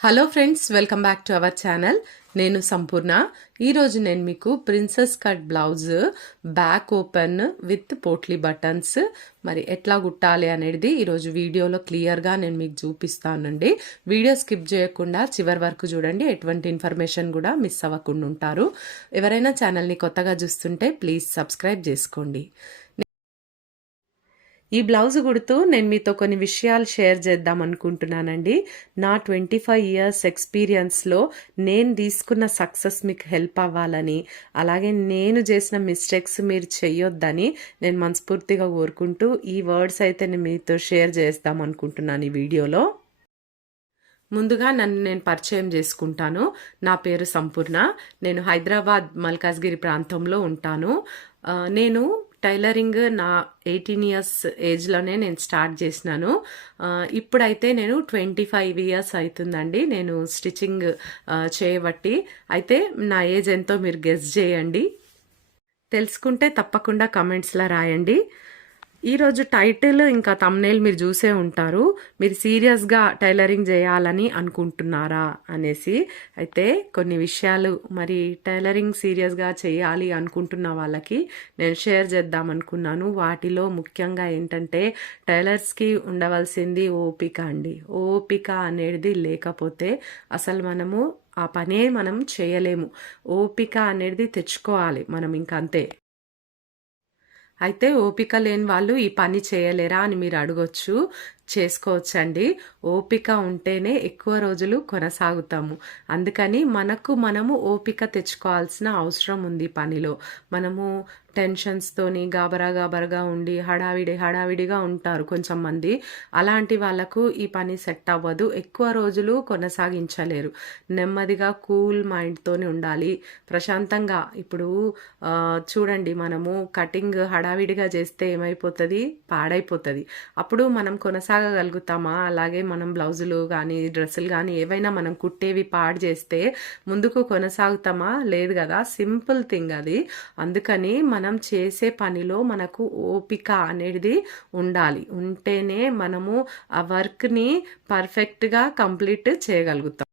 Hello friends, welcome back to our channel. నేను సంపూర్ణ. ఈరోజు నేను మీకు princess cut blouse back open with potli buttons మరి ఎట్లా కుట్టాలి అనేది ఈరోజు వీడియోలో క్లియర్గా నేను మీకు చూపిస్తానండి. వీడియో స్కిప్ చేయకుండా చివరి వరకు చూడండి. ఎటువంటి ఇన్ఫర్మేషన్ కూడా మిస్ అవ్వకుండా ఉంటారు. ఎవరైనా ఛానల్ని కొత్తగా చూస్తుంటే ప్లీజ్ సబ్స్క్రైబ్ చేసుకోండి. ఈ బ్లౌజ్ కుడుతూ నేను మీతో కొన్ని విషయాలు షేర్ చేద్దాం అనుకుంటున్నానండి. నా 25 ఇయర్స్ ఎక్స్పీరియన్స్లో నేను తీసుకున్న సక్సెస్ మీకు హెల్ప్ అవ్వాలని, అలాగే నేను చేసిన మిస్టేక్స్ మీరు చెయ్యొద్దని నేను మనస్ఫూర్తిగా కోరుకుంటూ ఈ వర్డ్స్ అయితే నేను మీతో షేర్ చేద్దాం అనుకుంటున్నాను ఈ వీడియోలో. ముందుగా నన్ను నేను పరిచయం చేసుకుంటాను. నా పేరు సంపూర్ణ. నేను హైదరాబాద్ మల్కాజ్గిరి ప్రాంతంలో ఉంటాను. నేను టైలరింగ్ నా 18 ఇయర్స్ ఏజ్లోనే నేను స్టార్ట్ చేసినాను. ఇప్పుడైతే నేను 25 ఇయర్స్ అవుతుందండి నేను స్టిచ్చింగ్ చేయబట్టి. అయితే నా ఏజ్ ఎంతో మీరు గెస్ చేయండి. తెలుసుకుంటే తప్పకుండా కమెంట్స్లో రాయండి. ఈరోజు టైటిల్ ఇంకా థంబ్నెయిల్ మీరు చూసే ఉంటారు. మీరు సీరియస్గా టైలరింగ్ చేయాలని అనుకుంటున్నారా అనేసి. అయితే కొన్ని విషయాలు మరి టైలరింగ్ సీరియస్గా చేయాలి అనుకుంటున్న వాళ్ళకి నేను షేర్ చేద్దాం అనుకున్నాను. వాటిలో ముఖ్యంగా ఏంటంటే టైలర్స్కి ఉండవలసింది ఓపిక అండి. ఓపిక అనేది లేకపోతే అసలు మనము ఆ పనే మనం చేయలేము. ఓపిక అనేది తెచ్చుకోవాలి మనం, ఇంకంతే. అయితే ఓపిక లేని వాళ్ళు ఈ పని చేయలేరా అని మీరు అడగొచ్చు. చేసుకోవచ్చండి. ఓపిక ఉంటేనే ఎక్కువ రోజులు కొనసాగుతాము. అందుకని మనము ఓపిక తెచ్చుకోవాల్సిన అవసరం ఉంది పనిలో. మనము టెన్షన్స్తోని గాబరాగా ఉండి హడావిడిగా ఉంటారు కొంచెం మంది. అలాంటి వాళ్ళకు ఈ పని సెట్ అవ్వదు. ఎక్కువ రోజులు కొనసాగించలేరు. నెమ్మదిగా కూల్ మైండ్తోని ఉండాలి, ప్రశాంతంగా. ఇప్పుడు చూడండి, మనము కటింగ్ హడావిడిగా చేస్తే ఏమైపోతుంది, పాడైపోతుంది. అప్పుడు మనం కొనసాగగలుగుతామా? అలాగే మనం బ్లౌజులు కానీ డ్రెస్సులు కానీ ఏవైనా మనం కుట్టేవి పాడు చేస్తే ముందుకు కొనసాగుతామా? లేదు కదా. సింపుల్ థింగ్ అది. అందుకని మనం చేసే పనిలో మనకు ఓపిక అనేది ఉండాలి. ఉంటేనే మనము ఆ వర్క్ని పర్ఫెక్ట్గా కంప్లీట్ చేయగలుగుతాం.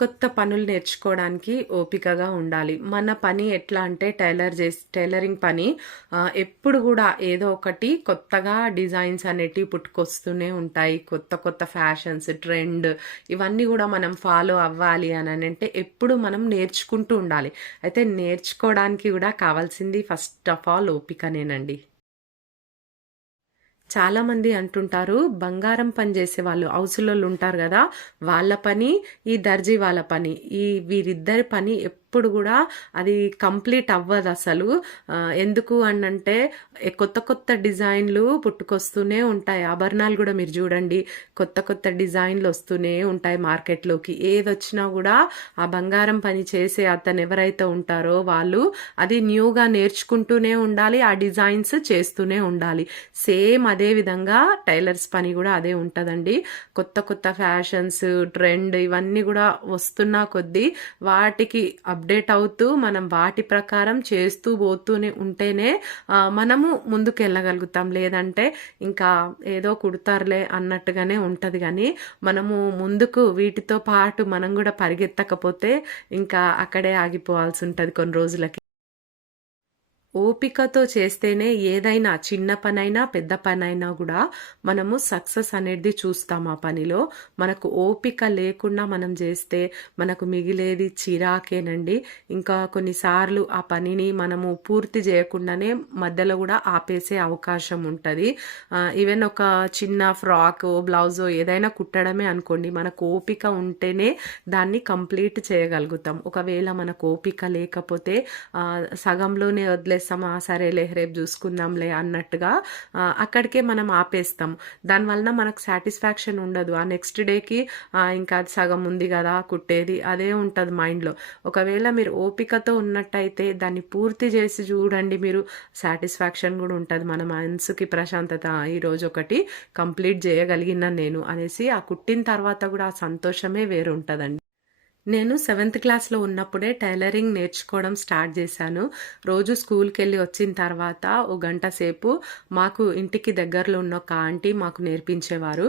కొత్త పనులు నేర్చుకోవడానికి ఓపికగా ఉండాలి. మన పని ఎట్లా అంటే టైలరింగ్ పని ఎప్పుడు కూడా ఏదో ఒకటి కొత్తగా డిజైన్స్ అనేటివి పుట్టుకొస్తూనే ఉంటాయి. కొత్త ఫ్యాషన్స్, ట్రెండ్, ఇవన్నీ కూడా మనం ఫాలో అవ్వాలి అని అంటే ఎప్పుడు మనం నేర్చుకుంటూ ఉండాలి. అయితే నేర్చుకోవడానికి కూడా కావాల్సింది ఫస్ట్ ఆఫ్ ఆల్ ఓపికనేనండి. చాలామంది అంటుంటారు, బంగారం పని చేసే వాళ్ళు హౌసులలో ఉంటారు కదా, వాళ్ళ పని, ఈ దర్జీ వాళ్ళ పని, వీరిద్దరి పని ఎప్పుడు కూడా అది కంప్లీట్ అవ్వదు అసలు. ఎందుకు అనంటే కొత్త డిజైన్లు పుట్టుకొస్తూనే ఉంటాయి. ఆభరణాలు కూడా మీరు చూడండి, కొత్త డిజైన్లు వస్తూనే ఉంటాయి మార్కెట్లోకి. ఏదొచ్చినా కూడా ఆ బంగారం పని చేసే అతను ఎవరైతే ఉంటారో వాళ్ళు అది న్యూగా నేర్చుకుంటూనే ఉండాలి, ఆ డిజైన్స్ చేస్తూనే ఉండాలి. సేమ్ అదే విధంగా టైలర్స్ పని కూడా అదే ఉంటుందండి. కొత్త ఫ్యాషన్స్, ట్రెండ్ ఇవన్నీ కూడా వస్తున్నా కొద్దీ వాటికి అప్డేట్ అవుతూ మనం వాటి ప్రకారం చేస్తూ పోతూనే ఉంటేనే మనము ముందుకు వెళ్ళగలుగుతాం. లేదంటే ఇంకా ఏదో కుడతారులే అన్నట్టుగానే ఉంటుంది. కానీ మనము ముందుకు వీటితో పాటు మనం కూడా పరిగెత్తకపోతే ఇంకా అక్కడే ఆగిపోవాల్సి ఉంటుంది కొన్ని రోజులకి. ఓపికతో చేస్తేనే ఏదైనా చిన్న పనైనా పెద్ద పనైనా కూడా మనము సక్సెస్ అనేది చూస్తాం ఆ పనిలో. మనకు ఓపిక లేకుండా మనం చేస్తే మనకు మిగిలేది చిరాకేనండి. ఇంకా కొన్నిసార్లు ఆ పనిని మనము పూర్తి చేయకుండానే మధ్యలో కూడా ఆపేసే అవకాశం ఉంటుంది. ఈవెన్ ఒక చిన్న ఫ్రాక్, బ్లౌజో ఏదైనా కుట్టడమే అనుకోండి, మనకు ఓపిక ఉంటేనే దాన్ని కంప్లీట్ చేయగలుగుతాం. ఒకవేళ మనకు ఓపిక లేకపోతే సగంలోనే వదిలేస్తామా, సరేలే రేపు చూసుకుందాంలే అన్నట్టుగా అక్కడికే మనం ఆపేస్తాం. దానివలన మనకు సాటిస్ఫాక్షన్ ఉండదు. ఆ నెక్స్ట్ డేకి ఇంకా అది సగం ఉంది కదా కుట్టేది, అదే ఉంటుంది మైండ్లో. ఒకవేళ మీరు ఓపికతో ఉన్నట్టయితే దాన్ని పూర్తి చేసి చూడండి, మీరు సాటిస్ఫాక్షన్ కూడా ఉంటుంది. మన మనసుకి ప్రశాంతత, ఈరోజు ఒకటి కంప్లీట్ చేయగలిగిన నేను అనేసి ఆ కుట్టిన తర్వాత కూడా ఆ సంతోషమే వేరు ఉంటుందండి. నేను సెవెంత్ క్లాస్‌లో ఉన్నప్పుడే టైలరింగ్ నేర్చుకోవడం స్టార్ట్ చేశాను. రోజు స్కూల్‌కెళ్ళి వచ్చిన తర్వాత ఓ గంట సేపు మాకు ఇంటికి దగ్గరలో ఉన్న ఒక ఆంటీ మాకు నేర్పించేవారు.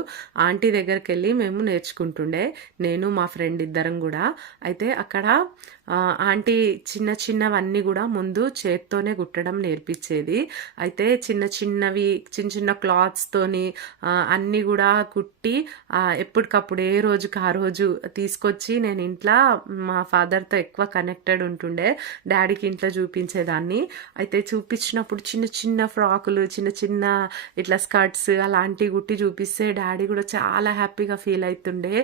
ఆంటీ దగ్గరికెళ్ళి మేము నేర్చుకుంటుండే. నేను మా ఫ్రెండ్ ఇద్దరం గూడా. అయితే అక్కడ ఆంటీ చిన్న చిన్నవన్నీ గూడా ముందు చేత్తోనే కుట్టడం నేర్పించేది. అయితే చిన్న చిన్నవి చిన్న చిన్న క్లాత్స్‌తోని అన్నీ గూడా కుట్టి ఎప్పటికప్పుడు ఏ రోజుకి ఆ రోజు తీసుకొచ్చి నేను ఇంట్లో మా ఫాదర్‌తో ఎక్కువ కనెక్టెడ్ ఉంటుండే. డ్యాడీకి ఇంట్లో చూపించేదాన్ని. అయితే చూపించినప్పుడు చిన్న చిన్న ఫ్రాకులు, చిన్న చిన్న ఇట్లా స్కర్ట్స్ అలాంటివి కుట్టి చూపిస్తే డ్యాడీ కూడా చాలా హ్యాపీగా ఫీల్ అయితుండే.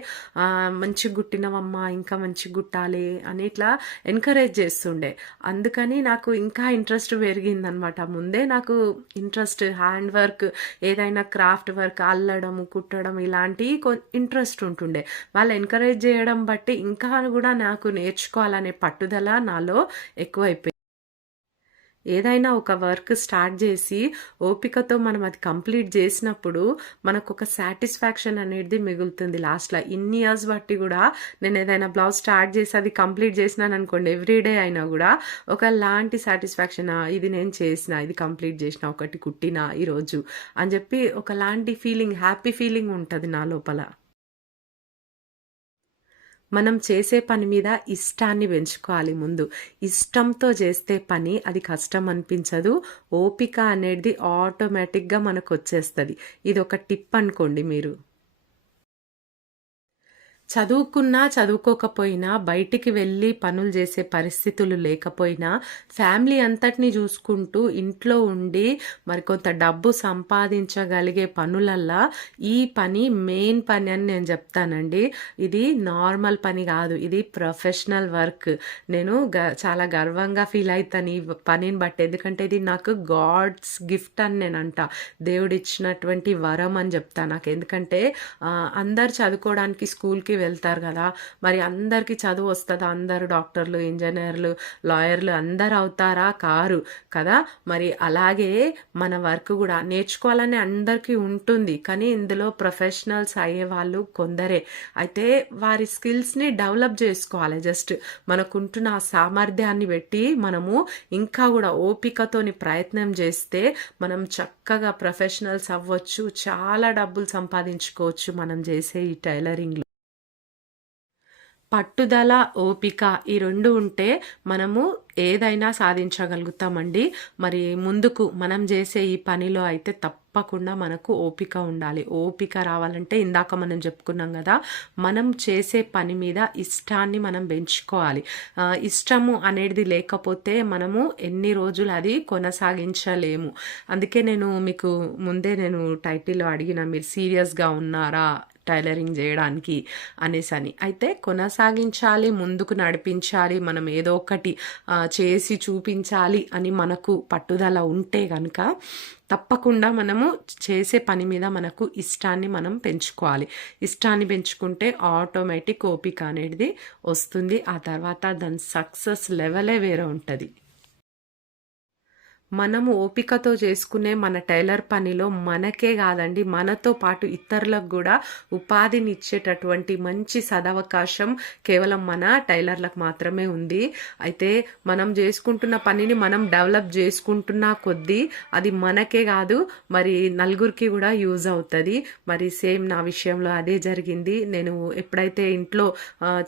మంచిగా కుట్టినవమ్మా, ఇంకా మంచిగా కుట్టాలి అని ఇట్లా ఎంకరేజ్ చేస్తుండే. అందుకని నాకు ఇంకా ఇంట్రెస్ట్ పెరిగిందనమాట. ముందే నాకు ఇంట్రెస్ట్ హ్యాండ్ వర్క్, ఏదైనా క్రాఫ్ట్ వర్క్, అల్లడం, కుట్టడం ఇలాంటివి ఇంట్రెస్ట్ ఉంటుండే. వాళ్ళు ఎంకరేజ్ చేయడం బట్టి ఇంకా కూడా నాకు నేర్చుకోవాలనే పట్టుదల నాలో ఎక్కువైపోయింది. ఏదైనా ఒక వర్క్ స్టార్ట్ చేసి ఓపికతో మనం అది కంప్లీట్ చేసినప్పుడు మనకు ఒక సాటిస్ఫాక్షన్ అనేది మిగులుతుంది లాస్ట్లో. ఇన్ని ఇయర్స్ బట్టి కూడా నేను ఏదైనా బ్లౌజ్ స్టార్ట్ చేసి అది కంప్లీట్ చేసినాను అనుకోండి, ఎవ్రీడే అయినా కూడా ఒకలాంటి సాటిస్ఫాక్షన్, ఇది నేను చేసిన, ఇది కంప్లీట్ చేసిన, ఒకటి కుట్టిన ఈరోజు అని చెప్పి ఒకలాంటి ఫీలింగ్, హ్యాపీ ఫీలింగ్ ఉంటుంది నా లోపల. మనం చేసే పని మీద ఇష్టాన్ని పెంచుకోవాలి ముందు. ఇష్టంతో చేస్తే పని అది కష్టం అనిపించదు. ఓపిక అనేది ఆటోమేటిక్‌గా మనకొచ్చేస్తది. ఇదొక టిప్ అనుకోండి మీరు. చదువుకున్నా, చదువుకోకపోయినా, బయటికి వెళ్ళి పనులు చేసే పరిస్థితులు లేకపోయినా, ఫ్యామిలీ అంతటిని చూసుకుంటూ ఇంట్లో ఉండి మరి కొంత డబ్బు సంపాదించగలిగే పనులల్లా ఈ పని మెయిన్ పని అని నేను చెప్తానండి. ఇది నార్మల్ పని కాదు. ఇది ప్రొఫెషనల్ వర్క్. నేను చాలా గర్వంగా ఫీల్ అవుతాను ఈ పనిని బట్టి. ఎందుకంటే ఇది నాకు గాడ్స్ గిఫ్ట్ అని నేను అంటా. దేవుడిచ్చినటువంటి వరం అని చెప్తా నాకు. ఎందుకంటే అందరు చదువుకోవడానికి స్కూల్‌కి వెళ్తారు కదా. మరి అందరికీ చదువు వస్తుందా? అందరూ డాక్టర్లు, ఇంజనీర్లు, లాయర్లు అందరు అవుతారా? కారు కదా. మరి అలాగే మన వర్క్ కూడా నేర్చుకోవాలని అందరికీ ఉంటుంది. కానీ ఇందులో ప్రొఫెషనల్స్ అయ్యే వాళ్ళు కొందరే. అయితే వారి స్కిల్స్ని డెవలప్ చేసుకోవాలి. జస్ట్ మనకుంటున్న ఆ సామర్థ్యాన్ని బట్టి మనము ఇంకా కూడా ఓపికతోని ప్రయత్నం చేస్తే మనం చక్కగా ప్రొఫెషనల్స్ అవ్వచ్చు. చాలా డబ్బులు సంపాదించుకోవచ్చు మనం చేసే ఈ టైలరింగ్లో. పట్టుదల, ఓపిక ఈ 2 ఉంటే మనము ఏదైనా సాధించగలుగుతామండి. మరి ముందుకు మనం చేసే ఈ పనిలో అయితే తప్పకుండా మనకు ఓపిక ఉండాలి. ఓపిక రావాలంటే ఇందాక మనం చెప్పుకున్నాం కదా, మనం చేసే పని మీద ఇష్టాన్ని మనం పెంచుకోవాలి. ఇష్టము అనేది లేకపోతే మనము ఎన్ని రోజులు అది కొనసాగించలేము. అందుకే నేను మీకు ముందే నేను టైటిల్లో అడిగిన, మీరు సీరియస్గా ఉన్నారా టైలరింగ్ చేయడానికి అనేసని. అయితే కొనసాగించాలి, ముందుకు నడిపించాలి, మనం ఏదో ఒకటి చేసి చూపించాలి అని మనకు పట్టుదల ఉంటే కనుక తప్పకుండా మనము చేసే పని మీద మనకు ఇష్టాన్ని మనం పెంచుకోవాలి. ఇష్టాన్ని పెంచుకుంటే ఆటోమేటిక్ ఓపిక అనేది వస్తుంది. ఆ తర్వాత దాని సక్సెస్ లెవెలే వేరే ఉంటుంది. మనము ఓపికతో చేసుకునే మన టైలర్ పనిలో మనకే కాదండి, మనతో పాటు ఇతరులకు కూడా ఉపాధిని ఇచ్చేటటువంటి మంచి సదవకాశం కేవలం మన టైలర్లకు మాత్రమే ఉంది. అయితే మనం చేసుకుంటున్న పనిని మనం డెవలప్ చేసుకుంటున్న కొద్దీ అది మనకే కాదు, మరి నలుగురికి కూడా యూజ్ అవుతుంది. మరి సేమ్ నా విషయంలో అదే జరిగింది. నేను ఎప్పుడైతే ఇంట్లో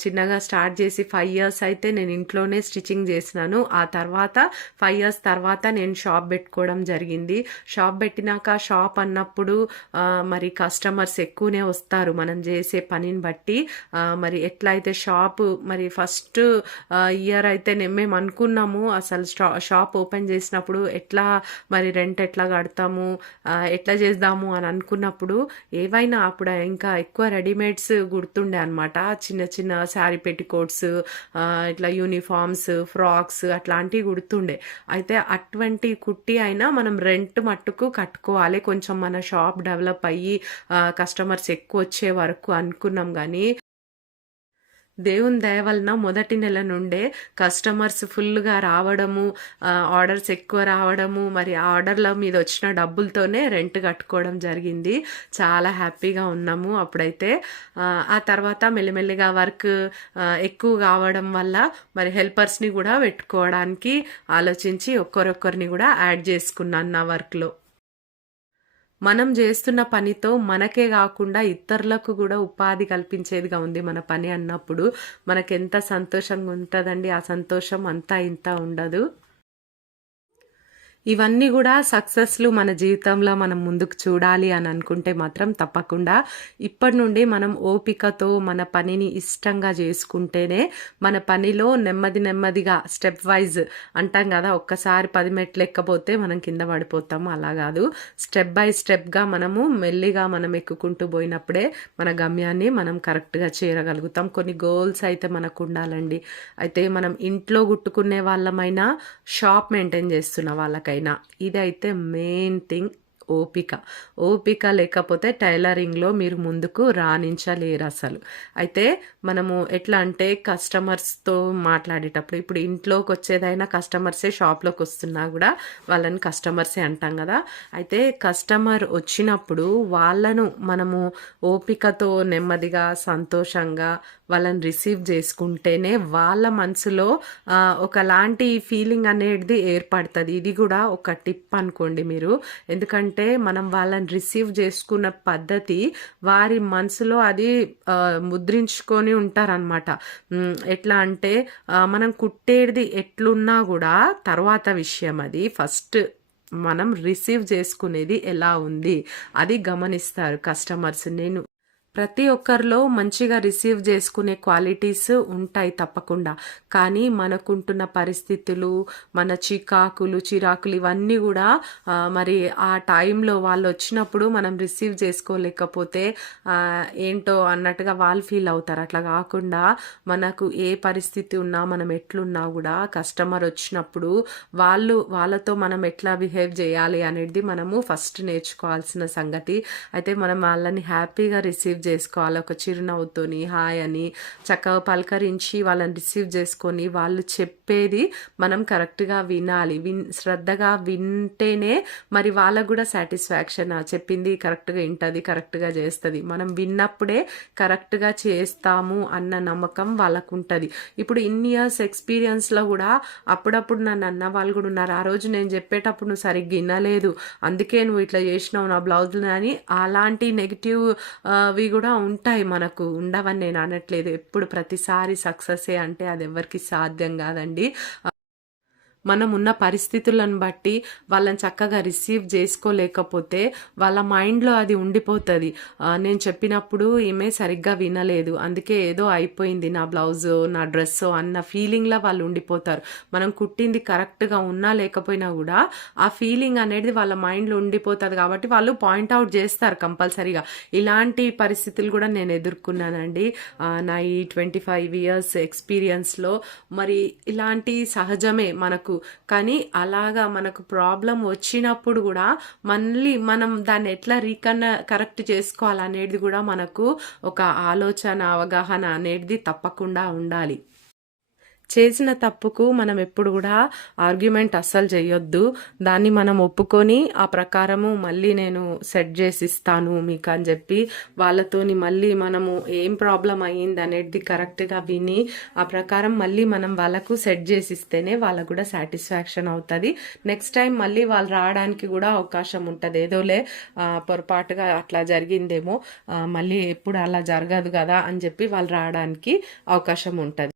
చిన్నగా స్టార్ట్ చేసి 5 ఇయర్స్ అయితే నేను ఇంట్లోనే స్టిచ్చింగ్ చేసినాను. ఆ తర్వాత 5 ఇయర్స్ తర్వాత నేను షాప్ పెట్టుకోవడం జరిగింది. షాప్ పెట్టినాక షాప్ అన్నప్పుడు మరి కస్టమర్స్ ఎక్కువనే వస్తారు మనం చేసే పనిని బట్టి. మరి ఎట్లా అయితే షాప్ మరి ఫస్ట్ ఇయర్ అయితే మేము అనుకున్నాము అసలు షాప్ ఓపెన్ చేసినప్పుడు ఎట్లా మరి రెంట్ ఎట్లా కడతాము, ఎట్లా చేద్దాము అని అనుకున్నప్పుడు ఏవైనా అప్పుడు ఇంకా ఎక్కువ రెడీమేడ్స్ గుర్తుండే అనమాట. చిన్న చిన్న శారీ పెట్టికోట్స్, ఇట్లా యూనిఫామ్స్, ఫ్రాక్స్ అట్లాంటివి గుర్తుండే. అయితే అటువంటి కుట్టి అయినా మనం రెంట్ మట్టుకు కట్టుకోవాలి, కొంచెం మన షాప్ డెవలప్ అయ్యి కస్టమర్స్ ఎక్కువ వచ్చే వరకు అనుకున్నాం. కానీ దేవుని దయ వలన మొదటి నెల నుండే కస్టమర్స్ ఫుల్గా రావడము, ఆర్డర్స్ ఎక్కువ రావడము, మరి ఆ ఆర్డర్ల మీద వచ్చిన డబ్బులతోనే రెంట్ కట్టుకోవడం జరిగింది. చాలా హ్యాపీగా ఉన్నాము అప్పుడైతే. ఆ తర్వాత మెల్లిమెల్లిగా వర్క్ ఎక్కువ కావడం వల్ల మరి హెల్పర్స్ని కూడా పెట్టుకోవడానికి ఆలోచించి ఒక్కరొక్కరిని కూడా యాడ్ చేసుకున్నాను నా వర్క్లో. మనం చేస్తున్న పనితో మనకే కాకుండా ఇతరులకు కూడా ఉపాధి కల్పించేదిగా ఉంది మన పని అన్నప్పుడు మనకెంత సంతోషంగా ఉంటుందండి. ఆ సంతోషం అంతా ఇంత ఉండదు. ఇవన్నీ కూడా సక్సెస్లు మన జీవితంలో మనం ముందుకు చూడాలి అని అనుకుంటే మాత్రం తప్పకుండా ఇప్పటి నుండి మనం ఓపికతో మన పనిని ఇష్టంగా చేసుకుంటేనే మన పనిలో నెమ్మదిగా స్టెప్ వైజ్ అంటాం కదా, ఒక్కసారి 10 మెట్లు ఎక్కపోతే మనం కింద పడిపోతాము. అలా కాదు, స్టెప్ బై స్టెప్గా మనము మెల్లిగా మనం ఎక్కుకుంటూ పోయినప్పుడే మన గమ్యాన్ని మనం కరెక్ట్గా చేరగలుగుతాం. కొన్ని గోల్స్ అయితే మనకు ఉండాలండి. అయితే మనం ఇంట్లో కుట్టుకునే వాళ్ళమైనా, షాప్ మెయింటైన్ చేస్తున్న వాళ్ళకైనా ఇదైతే మెయిన్ థింగ్. ఓపిక లేకపోతే టైలరింగ్లో మీరు ముందుకు రాణించలేరు అసలు. అయితే మనము ఎట్లా అంటే కస్టమర్స్తో మాట్లాడేటప్పుడు, ఇప్పుడు ఇంట్లోకి వచ్చేదైనా కస్టమర్సే, షాప్లోకి వస్తున్నా కూడా వాళ్ళని కస్టమర్సే అంటాం కదా. అయితే కస్టమర్ వచ్చినప్పుడు వాళ్ళను మనము ఓపికతో నెమ్మదిగా సంతోషంగా వాళ్ళని రిసీవ్ చేసుకుంటేనే వాళ్ళ మనసులో ఒకలాంటి ఫీలింగ్ అనేది ఏర్పడుతుంది. ఇది కూడా ఒక టిప్ అనుకోండి మీరు. ఎందుకంటే మనం వాళ్ళని రిసీవ్ చేసుకున్న పద్ధతి వారి మనసులో అది ముద్రించుకొని ఉంటారనమాట. ఎట్లా అంటే మనం కుట్టేది ఎట్లున్నా కూడా తర్వాత విషయం, అది ఫస్ట్ మనం రిసీవ్ చేసుకునేది ఎలా ఉంది అది గమనిస్తారు కస్టమర్స్. నేను ప్రతి ఒక్కరిలో మంచిగా రిసీవ్ చేసుకునే క్వాలిటీస్ ఉంటాయి తప్పకుండా. కానీ మనకుంటున్న పరిస్థితులు, మన చిరాకులు ఇవన్నీ కూడా మరి ఆ టైంలో వాళ్ళు వచ్చినప్పుడు మనం రిసీవ్ చేసుకోలేకపోతే ఏంటో అన్నట్టుగా వాళ్ళు ఫీల్ అవుతారు. అట్లా కాకుండా మనకు ఏ పరిస్థితి ఉన్నా, మనం ఎట్లున్నా కూడా కస్టమర్ వచ్చినప్పుడు వాళ్ళతో మనం ఎట్లా బిహేవ్ చేయాలి అనేది మనము ఫస్ట్ నేర్చుకోవాల్సిన సంగతి. అయితే మనం వాళ్ళని హ్యాపీగా రిసీవ్ చేసుకోవాలి. ఒక చిరునవ్వుతోని హాయ్ అని చక్కగా పలకరించి వాళ్ళని రిసీవ్ చేసుకొని వాళ్ళు చెప్పేది మనం కరెక్ట్గా వినాలి. శ్రద్ధగా వింటేనే మరి వాళ్ళకు కూడా సాటిస్ఫాక్షన్, చెప్పింది కరెక్ట్గా వింటుంది, కరెక్ట్గా చేస్తుంది. మనం విన్నప్పుడే కరెక్ట్గా చేస్తాము అన్న నమ్మకం వాళ్ళకు ఉంటుంది. ఇప్పుడు ఇన్ని ఇయర్స్ ఎక్స్పీరియన్స్లో కూడా అప్పుడప్పుడు నన్ను అన్న వాళ్ళు కూడా ఉన్నారు, ఆ రోజు నేను చెప్పేటప్పుడు నువ్వు సరిగ్గా వినలేదు, అందుకే నువ్వు ఇట్లా చేసినావు నా బ్లౌజులు అని. అలాంటి నెగిటివ్ కూడా ఉంటాయి, మనకు ఉండవని నేను అనట్లేదు. ఎప్పుడు ప్రతిసారి సక్సెసే అంటే అది ఎవరికి సాధ్యం కాదండి. మనం ఉన్న పరిస్థితులను బట్టి వాళ్ళని చక్కగా రిసీవ్ చేసుకోలేకపోతే వాళ్ళ మైండ్లో అది ఉండిపోతుంది. నేను చెప్పినప్పుడు ఈమె సరిగ్గా వినలేదు, అందుకే ఏదో అయిపోయింది నా బ్లౌజు, నా డ్రెస్సో అన్న ఫీలింగ్లో వాళ్ళు ఉండిపోతారు. మనం కుట్టింది కరెక్ట్గా ఉన్నా లేకపోయినా కూడా ఆ ఫీలింగ్ అనేది వాళ్ళ మైండ్లో ఉండిపోతుంది. కాబట్టి వాళ్ళు పాయింట్అవుట్ చేస్తారు కంపల్సరీగా. ఇలాంటి పరిస్థితులు కూడా నేను ఎదుర్కొన్నానండి నా ఈ 25 ఇయర్స్ ఎక్స్పీరియన్స్లో. మరి ఇలాంటి సహజమే మనకు. కానీ అలాగా మనకు ప్రాబ్లం వచ్చినప్పుడు కూడా మళ్ళీ మనం దాన్ని ఎట్లా కరెక్ట్ చేసుకోవాలనేది కూడా మనకు ఒక ఆలోచన, అవగాహన అనేది తప్పకుండా ఉండాలి. చేసిన తప్పుకు మనం ఎప్పుడు కూడా ఆర్గ్యుమెంట్ అస్సలు చేయొద్దు. దాన్ని మనం ఒప్పుకొని ఆ ప్రకారము మళ్ళీ నేను సెట్ చేసి ఇస్తాను మీకు అని చెప్పి వాళ్ళతోని మళ్ళీ మనము ఏం ప్రాబ్లం అయ్యింది అనేది కరెక్ట్గా విని ఆ ప్రకారం మళ్ళీ మనం వాళ్ళకు సెట్ చేసి ఇస్తేనే వాళ్ళకు కూడా సాటిస్ఫాక్షన్ అవుతుంది. నెక్స్ట్ టైం మళ్ళీ వాళ్ళు రావడానికి కూడా అవకాశం ఉంటుంది. ఏదోలే పొరపాటుగా అట్లా జరిగిందేమో, మళ్ళీ ఎప్పుడు అలా జరగదు కదా అని చెప్పి వాళ్ళు రావడానికి అవకాశం ఉంటుంది.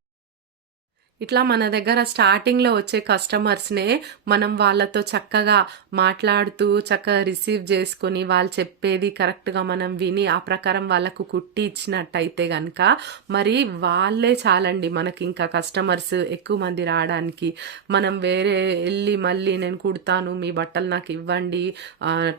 ఇట్లా మన దగ్గర స్టార్టింగ్లో వచ్చే కస్టమర్స్నే మనం వాళ్ళతో చక్కగా మాట్లాడుతూ చక్కగా రిసీవ్ చేసుకొని వాళ్ళు చెప్పేది కరెక్ట్గా మనం విని ఆ ప్రకారం వాళ్ళకు కుట్టి ఇచ్చినట్టయితే కనుక మరి వాళ్ళే చాలండి మనకి. ఇంకా కస్టమర్స్ ఎక్కువ మంది రావడానికి మనం వేరే వెళ్ళి మళ్ళీ నేను కుడతాను, మీ బట్టలు నాకు ఇవ్వండి,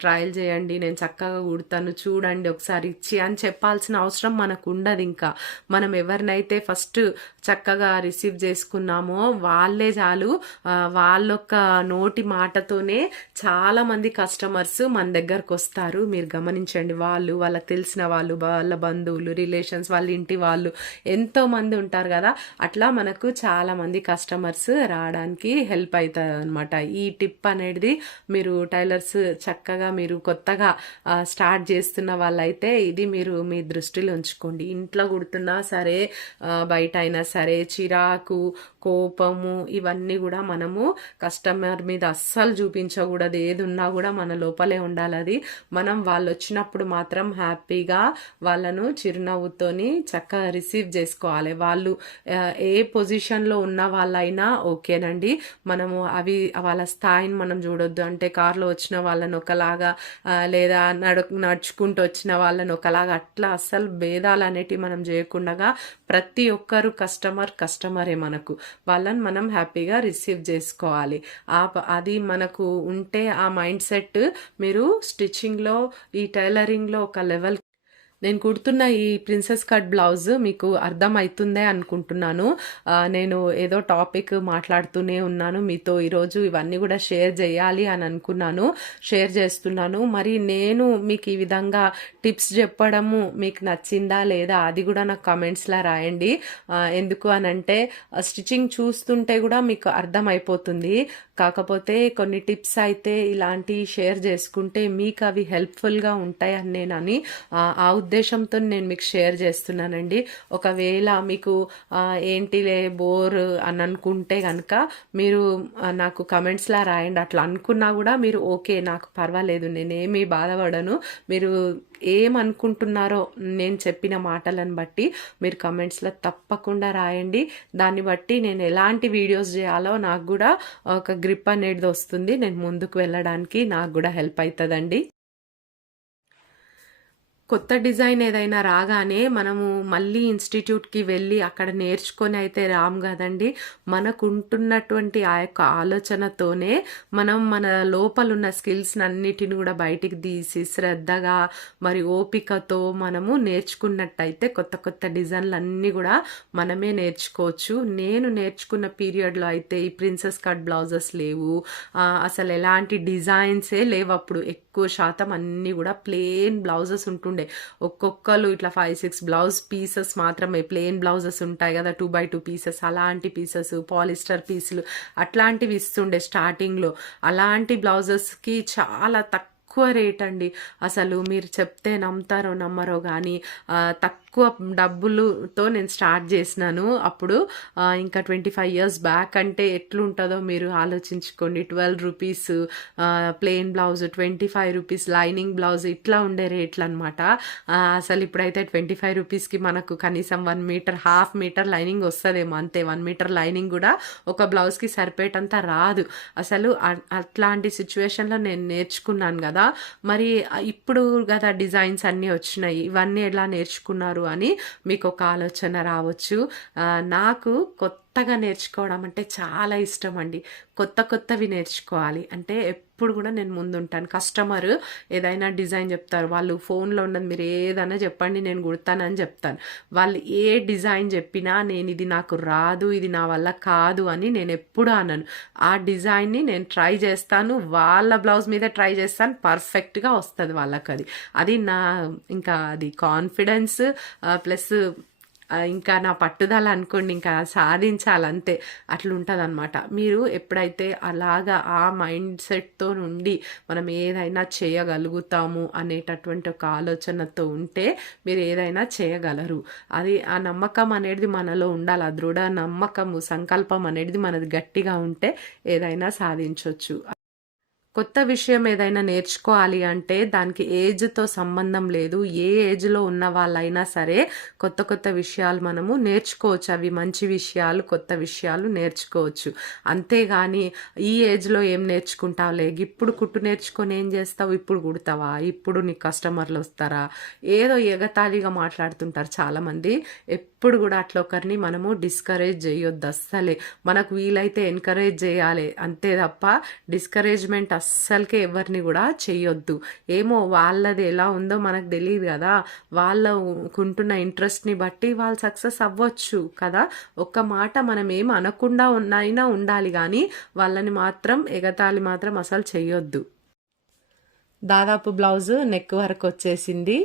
ట్రయల్ చేయండి, నేను చక్కగా కుడతాను చూడండి ఒకసారి ఇచ్చి అని చెప్పాల్సిన అవసరం మనకు ఉండదు. ఇంకా మనం ఎవరినైతే ఫస్ట్ చక్కగా రిసీవ్ చేసుకుంటాం చేసుకున్నామో వాళ్ళే చాలు, వాళ్ళొక్క నోటి మాటతోనే చాలా మంది కస్టమర్స్ మన దగ్గరకు వస్తారు. మీరు గమనించండి, వాళ్ళకి తెలిసిన వాళ్ళు, వాళ్ళ బంధువులు, రిలేషన్స్, వాళ్ళ ఇంటి వాళ్ళు ఎంతో మంది ఉంటారు కదా, అట్లా మనకు చాలా మంది కస్టమర్స్ రావడానికి హెల్ప్ అవుతుంది అనమాట. ఈ టిప్ అనేది మీరు టైలర్స్ చక్కగా మీరు కొత్తగా స్టార్ట్ చేస్తున్న వాళ్ళైతే ఇది మీరు మీ దృష్టిలో ఉంచుకోండి. ఇంట్లో కుడుతున్నా సరే, బయట అయినా సరే, చిరాకు, కోపము ఇవన్నీ కూడా మనము కస్టమర్ మీద అస్సలు చూపించకూడదు. ఏది ఉన్నా కూడా మన లోపలే ఉండాలి. అది మనం వాళ్ళు వచ్చినప్పుడు మాత్రం హ్యాపీగా వాళ్ళను చిరునవ్వుతోని చక్కగా రిసీవ్ చేసుకోవాలి. వాళ్ళు ఏ పొజిషన్లో ఉన్న వాళ్ళైనా ఓకేనండి. మనము వాళ్ళ స్థాయిని మనం చూడొద్దు. అంటే కార్లో వచ్చిన వాళ్ళని ఒకలాగా, లేదా నడుచుకుంటూ వచ్చిన వాళ్ళని ఒకలాగా, అట్లా అస్సలు భేదాలు అనేటివి మనం చేయకుండా ప్రతి ఒక్కరు కస్టమరే మనకు. వాళ్ళని మనం హ్యాపీగా రిసీవ్ చేసుకోవాలి. అది మనకు ఉంటే ఆ మైండ్ సెట్ మీరు స్టిచ్చింగ్లో, ఈ టైలరింగ్లో ఒక లెవెల్. నేను కుడుతున్న ఈ ప్రిన్సెస్ కట్ బ్లౌజ్ మీకు అర్థమవుతుందే అనుకుంటున్నాను. నేను ఏదో టాపిక్ మాట్లాడుతూనే ఉన్నాను మీతో. ఈరోజు ఇవన్నీ కూడా షేర్ చేయాలి అని అనుకున్నాను, షేర్ చేస్తున్నాను. మరి నేను మీకు ఈ విధంగా టిప్స్ చెప్పడము మీకు నచ్చిందా లేదా అది కూడా నాకు కమెంట్స్లో రాయండి. ఎందుకు అనంటే స్టిచ్చింగ్ చూస్తుంటే కూడా మీకు అర్థమైపోతుంది. కాకపోతే కొన్ని టిప్స్ అయితే ఇలాంటివి షేర్ చేసుకుంటే మీకు అవి హెల్ప్ఫుల్గా ఉంటాయని నేనని ఆ ఉద్దేశంతో నేను మీకు షేర్ చేస్తున్నానండి. ఒకవేళ మీకు ఏంటిలే బోర్ అని అనుకుంటే కనుక మీరు నాకు కమెంట్స్లా రాయండి. అట్లా అనుకున్నా కూడా మీరు ఓకే, నాకు పర్వాలేదు, నేనేమీ బాధపడను. మీరు ఏమనుకుంటున్నారో నేను చెప్పిన మాటలను బట్టి మీరు కమెంట్స్లో తప్పకుండా రాయండి. దాన్ని బట్టి నేను ఎలాంటి వీడియోస్ చేయాలో నాకు కూడా ఒక గ్రిప్ అనేది వస్తుంది. నేను ముందుకు వెళ్ళడానికి నాకు కూడా హెల్ప్ అవుతుందండి. కొత్త డిజైన్ ఏదైనా రాగానే మనము మళ్ళీ ఇన్స్టిట్యూట్కి వెళ్ళి అక్కడ నేర్చుకొని అయితే రాము కదండి. మనకుంటున్నటువంటి ఆ యొక్క ఆలోచనతోనే మనం మన లోపలున్న స్కిల్స్ అన్నిటిని కూడా బయటికి తీసి శ్రద్ధగా మరి ఓపికతో మనము నేర్చుకున్నట్టయితే కొత్త కొత్త డిజైన్లు అన్నీ కూడా మనమే నేర్చుకోవచ్చు. నేను నేర్చుకున్న పీరియడ్లో అయితే ఈ ప్రిన్సెస్ కట్ బ్లౌజెస్ లేవు, అసలు ఎలాంటి డిజైన్సే లేవు. అప్పుడు ఎక్కువ శాతం అన్నీ కూడా ప్లెయిన్ బ్లౌజెస్ ఉంటుండే. ఒక్కొక్కరు ఇట్లా 5-6 బ్లౌజ్ పీసెస్ మాత్రమే, ప్లెయిన్ బ్లౌజెస్ ఉంటాయి కదా 2x2 పీసెస్, అలాంటి పీసెస్, పాలిస్టర్ పీసులు అట్లాంటివి ఇస్తుండే స్టార్టింగ్లో. అలాంటి బ్లౌజెస్కి చాలా తక్కువ రేట్ అండి. అసలు మీరు చెప్తే నమ్ముతారో నమ్మరో కానీ తక్కువ డబ్బులతో నేను స్టార్ట్ చేసినాను. అప్పుడు ఇంకా 25 years బ్యాక్ అంటే ఎట్లుంటుందో మీరు ఆలోచించుకోండి. 12 rupees plain blouse, 25 rupees lining blouse, ఇట్లా ఉండే రేట్లు అనమాట. అసలు ఇప్పుడైతే 25 రూపీస్కి మనకు కనీసం 1 మీటర్, హాఫ్ మీటర్ లైనింగ్ వస్తుందేమో, అంతే. 1 మీటర్ లైనింగ్ కూడా ఒక బ్లౌజ్కి సరిపోయేటంత రాదు అసలు. అట్లాంటి సిచ్యువేషన్లో నేను నేర్చుకున్నాను కదా. మరి ఇప్పుడు కదా డిజైన్స్ అన్నీ వచ్చినాయి, ఇవన్నీ ఎలా నేర్చుకున్నారు అని మీకు ఒక ఆలోచన రావచ్చు. నాకు కొత్తగా నేర్చుకోవడం అంటే చాలా ఇష్టం అండి. కొత్తవి నేర్చుకోవాలి అంటే ఎప్పుడు కూడా నేను ముందుంటాను. కస్టమర్ ఏదైనా డిజైన్ చెప్తారు, వాళ్ళు ఫోన్లో ఉన్నది మీరు ఏదైనా చెప్పండి నేను కుడతానని చెప్తాను. వాళ్ళు ఏ డిజైన్ చెప్పినా నేను ఇది నాకు రాదు, ఇది నా వల్ల కాదు అని నేను ఎప్పుడు అనను. ఆ డిజైన్ని నేను ట్రై చేస్తాను, వాళ్ళ బ్లౌజ్ మీద ట్రై చేస్తాను, పర్ఫెక్ట్గా వస్తుంది వాళ్ళకి. అది నా ఇంకా అది కాన్ఫిడెన్స్ ప్లస్ ఇంకా నా పట్టుదల అనుకోండి. ఇంకా సాధించాలంతే, అట్లుంటుంది అనమాట. మీరు ఎప్పుడైతే అలాగా ఆ మైండ్ సెట్తో నుండి మనం ఏదైనా చేయగలుగుతాము అనేటటువంటి ఒక ఆలోచనతో ఉంటే మీరు ఏదైనా చేయగలరు. అది ఆ నమ్మకం అనేది మనలో ఉండాలి. ఆ దృఢ నమ్మకము, సంకల్పం అనేది మనది గట్టిగా ఉంటే ఏదైనా సాధించవచ్చు. కొత్త విషయం ఏదైనా నేర్చుకోవాలి అంటే దానికి ఏజ్తో సంబంధం లేదు. ఏ ఏజ్లో ఉన్న వాళ్ళైనా సరే కొత్త విషయాలు మనము నేర్చుకోవచ్చు. అవి మంచి విషయాలు, కొత్త విషయాలు నేర్చుకోవచ్చు. అంతేగాని ఈ ఏజ్లో ఏం నేర్చుకుంటావులే, ఇప్పుడు కుట్టు నేర్చుకొని ఏం చేస్తావు, ఇప్పుడు కుడతావా, ఇప్పుడు నీకు కస్టమర్లు వస్తారా, ఏదో ఎగతాళిగా మాట్లాడుతుంటారు చాలామంది. ఎప్పుడు కూడా అట్లా ఒకరిని మనము డిస్కరేజ్ చేయొద్దు అస్సలే. మనకు వీలైతే ఎంకరేజ్ చేయాలి అంతే తప్ప డిస్కరేజ్మెంట్ అస్సలకే ఎవరిని కూడా చెయ్యొద్దు. ఏమో వాళ్ళది ఎలా ఉందో మనకు తెలియదు కదా, వాళ్ళకుంటున్న ఇంట్రెస్ట్ని బట్టి వాళ్ళు సక్సెస్ అవ్వచ్చు కదా. ఒక్క మాట మనం ఏం అనకుండా అయినా ఉండాలి, కానీ వాళ్ళని మాత్రం ఎగతాళి మాత్రం అసలు చెయ్యొద్దు. దాదాపు బ్లౌజ్ నెక్ వరకు వచ్చేసింది.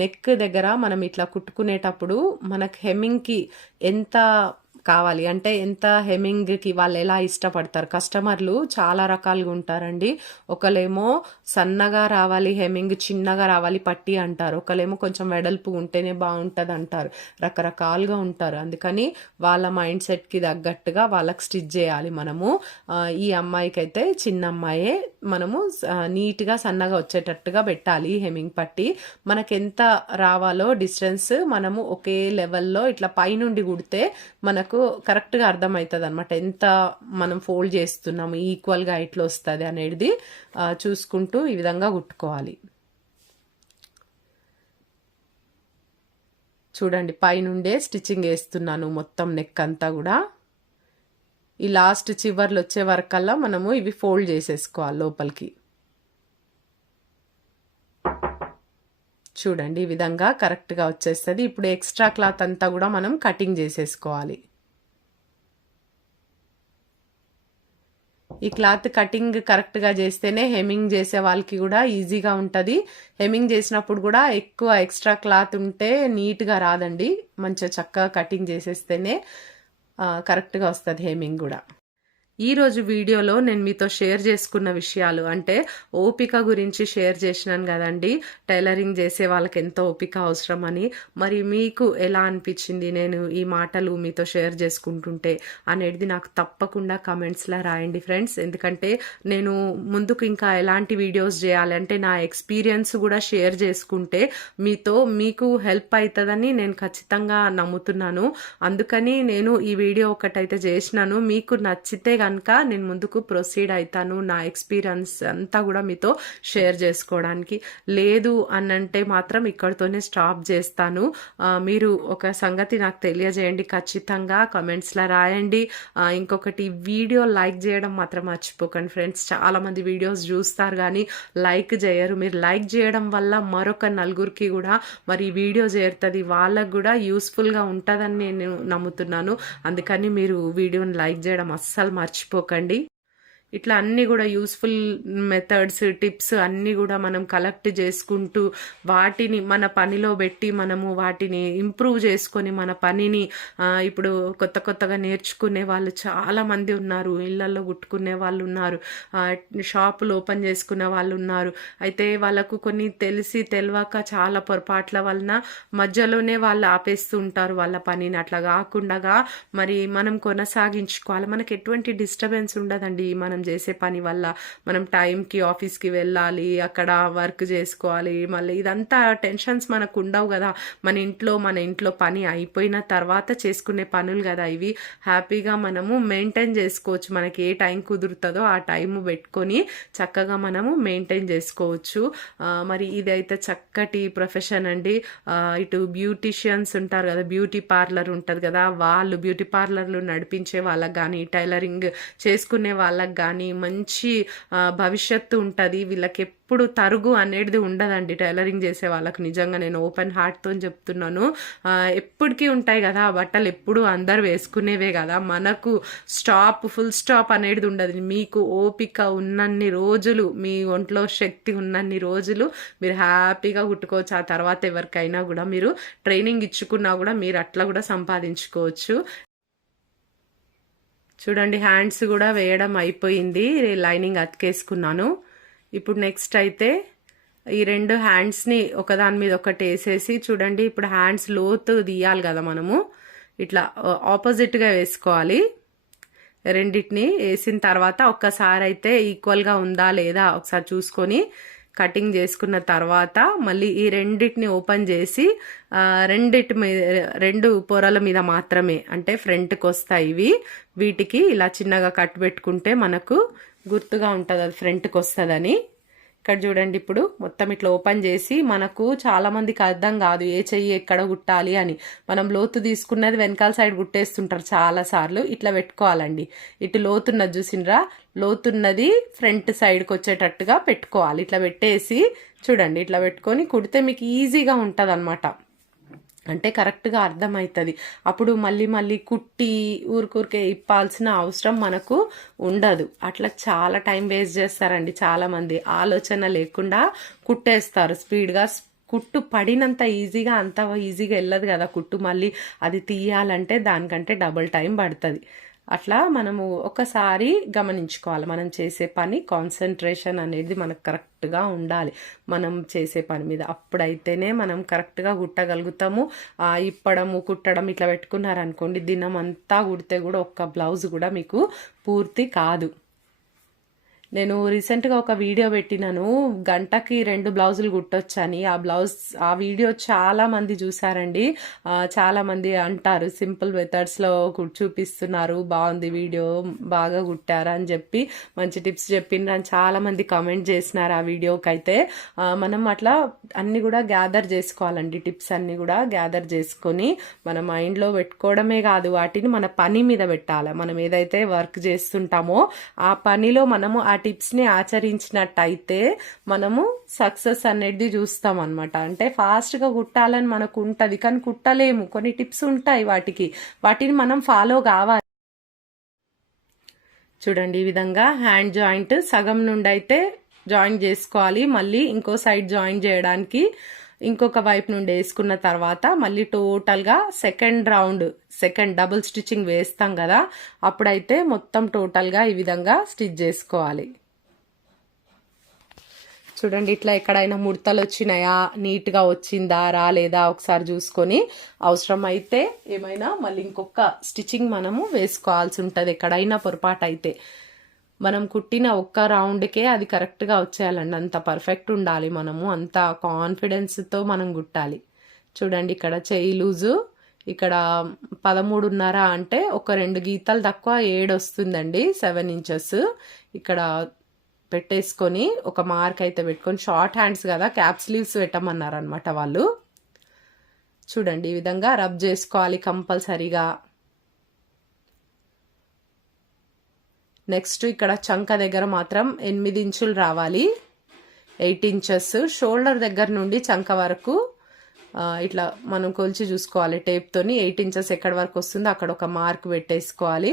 నెక్ దగ్గర మనం ఇట్లా కుట్టుకునేటప్పుడు మనకు హెమ్మింగ్కి ఎంత కావాలి అంటే ఎంత హెమ్మింగ్కి వాళ్ళు ఎలా ఇష్టపడతారు, కస్టమర్లు చాలా రకాలుగా ఉంటారండి. ఒకలేమో సన్నగా రావాలి హెమ్మింగ్, చిన్నగా రావాలి పట్టి అంటారు. ఒకలేమో కొంచెం వెడల్పు ఉంటేనే బాగుంటుంది అంటారు. రకరకాలుగా ఉంటారు. అందుకని వాళ్ళ మైండ్ సెట్కి తగ్గట్టుగా వాళ్ళకి స్టిచ్ చేయాలి మనము. ఈ అమ్మాయికి అయితే చిన్న అమ్మాయే, మనము నీట్గా సన్నగా వచ్చేటట్టుగా పెట్టాలి హెమ్మింగ్ పట్టి. మనకు ఎంత రావాలో డిస్టెన్స్ మనము ఒకే లెవెల్లో ఇట్లా పైనుండి కుడితే మనకు కరెక్ట్గా అర్థమవుతుంది అనమాట, ఎంత మనం ఫోల్డ్ చేస్తున్నాము, ఈక్వల్గా ఎట్లా వస్తుంది అనేది చూసుకుంటూ ఈ విధంగా కుట్టుకోవాలి. చూడండి పైనుండే స్టిచ్చింగ్ వేస్తున్నాను మొత్తం నెక్ అంతా కూడా. ఈ లాస్ట్ చివర్లు వచ్చే వరకల్లా మనము ఇవి ఫోల్డ్ చేసేసుకోవాలి లోపలికి. చూడండి ఈ విధంగా కరెక్ట్గా వచ్చేస్తుంది. ఇప్పుడు ఎక్స్ట్రా క్లాత్ అంతా కూడా మనం కటింగ్ చేసేసుకోవాలి. ఈ క్లాత్ కటింగ్ కరెక్ట్గా చేస్తేనే హెమ్మింగ్ చేసే వాళ్ళకి కూడా ఈజీగా ఉంటుంది. హెమ్మింగ్ చేసినప్పుడు కూడా ఎక్కువ ఎక్స్ట్రా క్లాత్ ఉంటే నీట్గా రాదండి. మంచిగా చక్కగా కటింగ్ చేసేస్తేనే కరెక్ట్గా వస్తుంది హెమ్మింగ్ కూడా. ఈరోజు వీడియోలో నేను మీతో షేర్ చేసుకున్న విషయాలు అంటే ఓపిక గురించి షేర్ చేసినాను కదండి. టైలరింగ్ చేసే వాళ్ళకి ఎంతో ఓపిక అవసరం అని. మరి మీకు ఎలా అనిపించింది నేను ఈ మాటలు మీతో షేర్ చేసుకుంటుంటే అనేది నాకు తప్పకుండా కమెంట్స్లో రాయండి ఫ్రెండ్స్. ఎందుకంటే నేను ముందుకు ఇంకా ఎలాంటి వీడియోస్ చేయాలంటే నా ఎక్స్పీరియన్స్ కూడా షేర్ చేసుకుంటే మీకు హెల్ప్ అవుతుందని నేను ఖచ్చితంగా నమ్ముతున్నాను. అందుకని నేను ఈ వీడియో ఒకటైతే చేసినాను. మీకు నచ్చితే కనుక నేను ముందుకు ప్రొసీడ్ అవుతాను, నా ఎక్స్పీరియన్స్ అంతా కూడా మీతో షేర్ చేసుకోవడానికి. లేదు అనంటే మాత్రం ఇక్కడితోనే స్టాప్ చేస్తాను. మీరు ఒక సంగతి నాకు తెలియజేయండి, ఖచ్చితంగా కమెంట్స్లో రాయండి. ఇంకొకటి వీడియో లైక్ చేయడం మాత్రం మర్చిపోకండి ఫ్రెండ్స్. చాలామంది వీడియోస్ చూస్తారు కానీ లైక్ చేయరు. మీరు లైక్ చేయడం వల్ల మరొక నలుగురికి కూడా మరి ఈ వీడియో చేరుతుంది, వాళ్ళకు కూడా యూస్ఫుల్గా ఉంటుందని నేను నమ్ముతున్నాను. అందుకని మీరు వీడియోని లైక్ చేయడం అస్సలు మర్చిపోకండి. ఇట్లా అన్నీ కూడా యూస్ఫుల్ మెథడ్స్, టిప్స్ అన్నీ కూడా మనం కలెక్ట్ చేసుకుంటూ వాటిని మన పనిలో పెట్టి మనము వాటిని ఇంప్రూవ్ చేసుకొని మన పనిని ఇప్పుడు కొత్తగా నేర్చుకునే వాళ్ళు చాలామంది ఉన్నారు. ఇళ్లలో కుట్టుకునే వాళ్ళు ఉన్నారు, షాపులు ఓపెన్ చేసుకునే వాళ్ళు ఉన్నారు. అయితే వాళ్ళకు కొన్ని తెలియక చాలా పొరపాట్ల వలన మధ్యలోనే వాళ్ళు ఆపేస్తూ ఉంటారు వాళ్ళ పనిని. అట్లా కాకుండా మరి మనం కొనసాగించుకోవాలి. మనకి ఎటువంటి డిస్టర్బెన్స్ ఉండదండి మనం చేసే పని వల్ల. మనం టైంకి ఆఫీస్కి వెళ్ళాలి, అక్కడ వర్క్ చేసుకోవాలి, మళ్ళీ ఇదంతా టెన్షన్స్ మనకు ఉండవు కదా. మన ఇంట్లో పని అయిపోయిన తర్వాత చేసుకునే పనులు కదా ఇవి. హ్యాపీగా మనము మెయింటైన్ చేసుకోవచ్చు. మనకి ఏ టైం కుదురుతుందో ఆ టైం పెట్టుకొని చక్కగా మనము మెయింటైన్ చేసుకోవచ్చు. మరి ఇదైతే చక్కటి ప్రొఫెషన్ అండి. ఇటు బ్యూటీషియన్స్ ఉంటారు కదా, బ్యూటీ పార్లర్ ఉంటుంది కదా, వాళ్ళు బ్యూటీ పార్లర్లు నడిపించే వాళ్ళకి కానీ టైలరింగ్ చేసుకునే వాళ్ళకి కానీ మంచి భవిష్యత్తు ఉంటుంది. వీళ్ళకి ఎప్పుడు తరుగు అనేది ఉండదండి టైలరింగ్ చేసే వాళ్ళకి. నిజంగా నేను ఓపెన్ హార్ట్తో చెప్తున్నాను. ఎప్పటికీ ఉంటాయి కదా బట్టలు, ఎప్పుడు అందరు వేసుకునేవే కదా, మనకు ఫుల్ స్టాప్ అనేది ఉండదు. మీకు ఓపిక ఉన్నన్ని రోజులు, మీ ఒంట్లో శక్తి ఉన్నన్ని రోజులు మీరు హ్యాపీగా కుట్టుకోవచ్చు. ఆ తర్వాత ఎవరికైనా కూడా మీరు ట్రైనింగ్ ఇచ్చుకున్నా కూడా మీరు అట్లా కూడా సంపాదించుకోవచ్చు. చూడండి హ్యాండ్స్ కూడా వేయడం అయిపోయింది, లైనింగ్ అతికేసుకున్నాను. ఇప్పుడు నెక్స్ట్ అయితే ఈ రెండు హ్యాండ్స్ని ఒకదాని మీద ఒకటి వేసేసి, చూడండి ఇప్పుడు హ్యాండ్స్ లోతు తీయాలి కదా మనము, ఇట్లా ఆపోజిట్గా వేసుకోవాలి. రెండింటిని వేసిన తర్వాత ఒక్కసారి అయితే ఈక్వల్గా ఉందా లేదా ఒకసారి చూసుకొని కటింగ్ చేసుకున్న తర్వాత మళ్ళీ ఈ రెండింటిని ఓపెన్ చేసి రెండు పొరల మీద మాత్రమే అంటే ఫ్రంట్కి వస్తాయి ఇవి. వీటికి ఇలా చిన్నగా కట్ పెట్టుకుంటే మనకు గుర్తుగా ఉంటుంది అది ఫ్రంట్కి వస్తుందని. ఇక్కడ చూడండి, ఇప్పుడు మొత్తం ఇట్లా ఓపెన్ చేసి, మనకు చాలా మందికి అర్థం కాదు ఏ చెయ్యి ఎక్కడ కుట్టాలి అని. మనం లోతు తీసుకున్నది వెనకాల సైడ్ కుట్టేస్తుంటారు చాలా సార్లు. ఇట్లా పెట్టుకోవాలండి. ఇటు లోతున్నది చూసిండ్రా, లోతున్నది ఫ్రంట్ సైడ్కి వచ్చేటట్టుగా పెట్టుకోవాలి. ఇట్లా పెట్టేసి చూడండి, ఇట్లా పెట్టుకొని కుడితే మీకు ఈజీగా ఉంటుంది అనమాట. అంటే కరెక్ట్గా అర్థమవుతుంది. అప్పుడు మళ్ళీ మళ్ళీ కుట్టి ఊరికూరికే ఇప్పాల్సిన అవసరం మనకు ఉండదు. అట్లా చాలా టైం వేస్ట్ చేస్తారండి చాలామంది. ఆలోచన లేకుండా కుట్టేస్తారు స్పీడ్గా. కుట్టు పడినంత ఈజీగా అంత ఈజీగా వెళ్ళదు కదా కుట్టు. మళ్ళీ అది తీయాలంటే దానికంటే డబుల్ టైం పడుతుంది. అట్లా మనము ఒకసారి గమనించుకోవాలి. మనం చేసే పని కాన్సన్ట్రేషన్ అనేది మనకు కరెక్ట్గా ఉండాలి మనం చేసే పని మీద. అప్పుడైతేనే మనం కరెక్ట్గా కుట్టగలుగుతాము. ఇప్పడము కుట్టడం ఇట్లా పెట్టుకున్నారనుకోండి, దినం అంతా కుడితే కూడా ఒక్క బ్లౌజ్ కూడా మీకు పూర్తి కాదు. నేను రీసెంట్గా ఒక వీడియో పెట్టినాను, గంటకి 2 బ్లౌజులు కుట్టొచ్చని. ఆ వీడియో చాలా మంది చూసారండి. చాలా మంది అంటారు సింపుల్ మెథడ్స్లో చూపిస్తున్నారు, బాగుంది వీడియో, బాగా కుట్టారా అని చెప్పి మంచి టిప్స్ చెప్పిండ్రు అని చాలా మంది కామెంట్ చేసినారు ఆ వీడియోకి. అయితే మనం అట్లా అన్ని కూడా గ్యాదర్ చేసుకోవాలండి. టిప్స్ అన్ని కూడా గ్యాదర్ చేసుకొని మన మైండ్లో పెట్టుకోవడమే కాదు, వాటిని మన పని మీద పెట్టాలి. మనం ఏదైతే వర్క్ చేస్తుంటామో ఆ పనిలో మనము ఆ టిప్స్ని ఆచరించినట్టయితే మనము సక్సెస్ అనేది చూస్తాం అనమాట. అంటే ఫాస్ట్గా కుట్టాలని మనకు ఉంటుంది, కానీ కుట్టలేము. కొన్ని టిప్స్ ఉంటాయి వాటిని మనం ఫాలో కావాలి. చూడండి, ఈ విధంగా హ్యాండ్ జాయింట్ సగం నుండి అయితే జాయిన్ చేసుకోవాలి. మళ్ళీ ఇంకో సైడ్ జాయిన్ చేయడానికి ఇంకొక వైపు నుండి వేసుకున్న తర్వాత మళ్ళీ టోటల్గా సెకండ్ డబుల్ స్టిచ్చింగ్ వేస్తాం కదా, అప్పుడైతే మొత్తం టోటల్గా ఈ విధంగా స్టిచ్ చేసుకోవాలి. చూడండి, ఇట్లా ఎక్కడైనా ముడతలు వచ్చినాయా, నీట్గా వచ్చిందా రాలేదా ఒకసారి చూసుకొని అవసరం అయితే ఏమైనా మళ్ళీ ఇంకొక స్టిచ్చింగ్ మనము వేసుకోవాల్సి ఉంటుంది. ఎక్కడైనా పొరపాటు అయితే మనం కుట్టిన ఒక్క రౌండ్కే అది కరెక్ట్గా వచ్చేయాలండి. అంత పర్ఫెక్ట్ ఉండాలి. మనము అంత కాన్ఫిడెన్స్తో మనం కుట్టాలి. చూడండి, ఇక్కడ చెయ్యి లూజు ఇక్కడ 13.5 అంటే ఒక 2 గీతలు తక్కువ 7 వస్తుందండి, 7 ఇంచెస్. ఇక్కడ పెట్టేసుకొని ఒక మార్క్ అయితే పెట్టుకొని, షార్ట్ హ్యాండ్స్ కదా, క్యాప్ స్లీవ్స్ పెట్టమన్నారు అనమాట వాళ్ళు. చూడండి, ఈ విధంగా రబ్ చేసుకోవాలి కంపల్సరీగా. నెక్స్ట్ ఇక్కడ చంక దగ్గర మాత్రం 8 ఇంచులు రావాలి, 8 ఇంచెస్. షోల్డర్ దగ్గర నుండి చంక వరకు ఇట్లా మనం కొలిచి చూసుకోవాలి టేప్తోని. 8 ఇంచెస్ ఎక్కడి వరకు వస్తుందో అక్కడ ఒక మార్క్ పెట్టేసుకోవాలి.